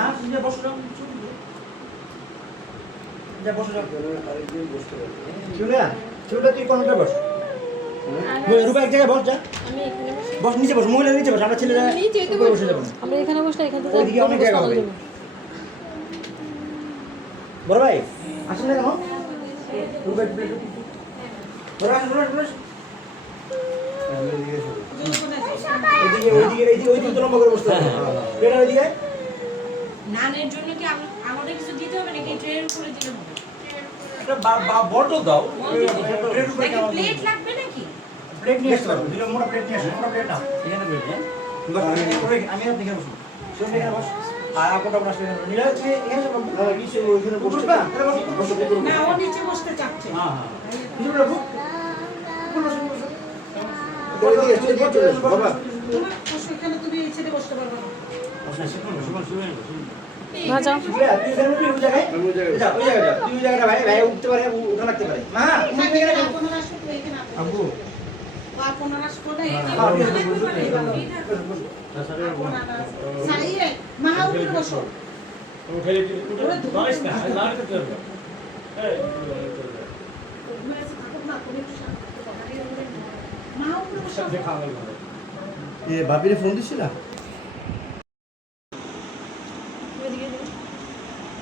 হ্যাঁ তুমি যা বসো যা চুলা চুলা তুই কোনটা বস রূপা এক জায়গায় বস যা বসে বস নিচে বস মহিলা নিচে বস আমরা ছেলেরা বসে যাব আমরা এখানে বসলে এখান থেকে ওইদিকে অনেক জায়গা হবে। বড় ভাই আসুন না কেন রূপা বড় আসুন বড় বড় ওইদিকে ওইদিকে এইদিকে ওইদিকে তো লম্বা করে বসতে হবে এটা ওইদিকে নানের জন্য কি আম- আমাদের কিছু দিতে হবে নাকি ট্রেনের উপরে দিলে হবে? দাও। প্লেট লাগবে নাকি? প্লেট নিয়ে আসতে পারব দুটো মোটা প্লেট নিয়ে আসো। মোটা প্লেট নাও। এখানে প্লেট হ্যাঁ আমি আপনি এখানে বসুন শুনুন এখানে বস। আর আপনার আপনার আসলে এখানে তুমি এখানে বসো। নিচে ওইখানে বসতে বসবা এখানে বসো বসো উপরে না ও নিচে বসতে চাচ্ছে। হ্যাঁ হ্যাঁ। বাবা তুমি এই ছেড়ে বসতে পারবে না। বসো, শুনুন, শুনুন, শুনুন, শুনুন। মা যাও শুক্রিয়া, তুই এখানে উঠবি ওই জায়গায়? আমি ওই জায়গায় যা, ওই জায়গায় যা। তুই ওই জায়গাটা ভাই, ভাই উঠতে পারে, উ- উঠা লাগতে পারে। মা, তুমি এখানে যাও। আপনারা আসলে তো এখানে আসুন। আব্বু, ও আপনারা আসলে এই যে বসে বসো, বসো, থাকতে পারে, ভালো। বসো, বসো। আপনারা সারি রে মা উপরে বসো ঘুরে এসে থাকুক না তুমি একটু শান্ত থাকো, গাড়ি উপরে মা উপরে বসো এ বাপিরে ফোন দিছিলা ওইদিকে যাও। দাঁড়ান, এক জায়গায় দিবা, একটা দাঁড়ান। নর্মাল দিয়ে ভালো ঘুগনি ঘুগনি তো এখানে নেই ঘুগনি হতো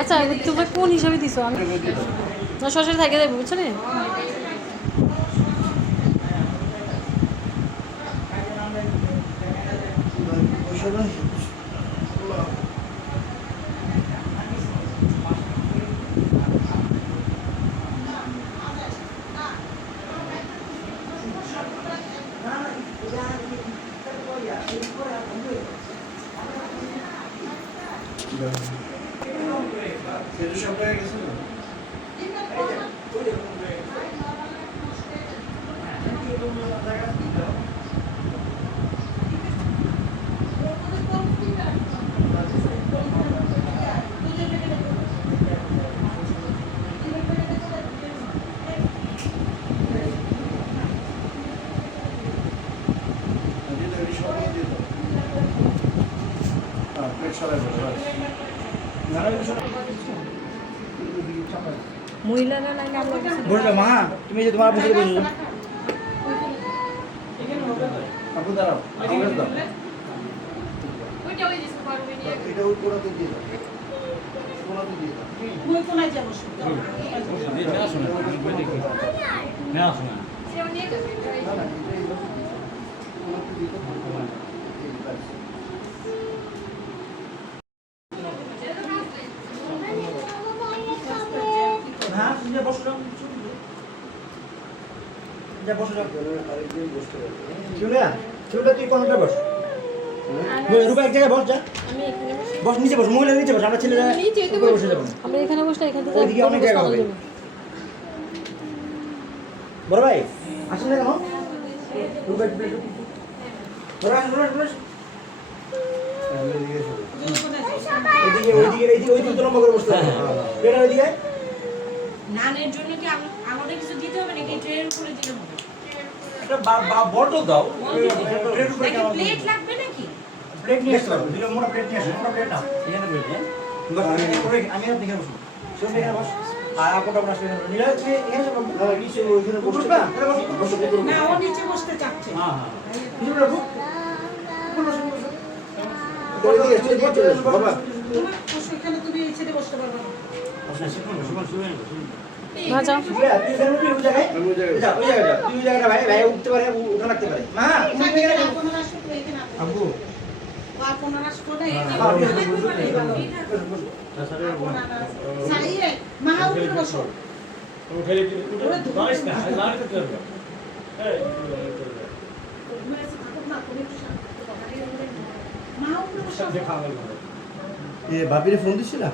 আচ্ছা তোমরা কোন হিসাবে দিছো? আমি না শ্বশুর থাকে দেবো বুঝছ না? খেজুর সব হয়ে গেছে না দিয়ে দাও, এই সবগুলো দিয়ে দাও। হ্যাঁ, প্লেট সরাই দাও, বাস। মহিলারা বসে মা, তুমি যে তোমার বসে বসে। না, না, এটা এই দাও। কোনাতে দিয়ে দাও। এই বাস। হ্যাঁ, তুমি যা বসো যাও। যা বসো যাও। আরেকদিন বসতে পারবে চুলা, চুলা তুই কোনটা বস রূপা এক জায়গায় বস যা আমি এখানে বসে। বস নিচে বস মহিলা নিচে বস আমরা ছেলেরা বসে। যাব। আমরা এখানে বসলে এখান থেকে ওইদিকে অনেক জায়গা হবে। বড় ভাই আসুন না কেন। ওইদিকে ওইদিকে ওইদিকে তো লম্বা করে বসতে হবে। এটা ওইদিকে নানের জন্য কি আম- আমাদের কিছু দিতে হবে নাকি ট্রেনের উপরে দিলে হবে? দাও। প্লেট উপরে প্লেট লাগবে নাকি? প্লেট নিয়ে আসতে পারব মোটা প্লেট নিয়ে আসো মোটা প্লেট নাও। এখানে প্লেট হ্যাঁ বস, ওই- আমি এখানে বস। আর এখানে। হ্যাঁ, নিচে বসতে বসবা এখানে বসো। বসো উপরে না ও নিচে বসতে চাচ্ছে। হ্যাঁ হ্যাঁ। বসো, বাবা। তুমি এই ছেড়ে বসতে পারবে না। বসো, শুনুন, শুনুন, শুনুন, শুনুন। মা যাও শুক্রিয়া, তুই এখানে উঠবি ওই জায়গায়? আমি ওই জায়গায় যা, ওই জায়গায় যা। তুই ওই জায়গাটা ভাই, ভাই উঠতে পারে, উ- উঠা লাগতে পারে। মা, তুমি এখানে যাও। আপনারা আসলে তো এখানে আসুন। আব্বু, ও আপনারা আসলে এই যে হ্যাঁ, বসে বসো, থাকতে বসো, পারে, ভালো। আপনারা সারি রে মা উপরে বসো ঘুরে এসে থাকুক না তুমি একটু শান্ত থাকো, গাড়ি উপরে মা উপরে বসো এ বাপিরে ফোন দিছিলা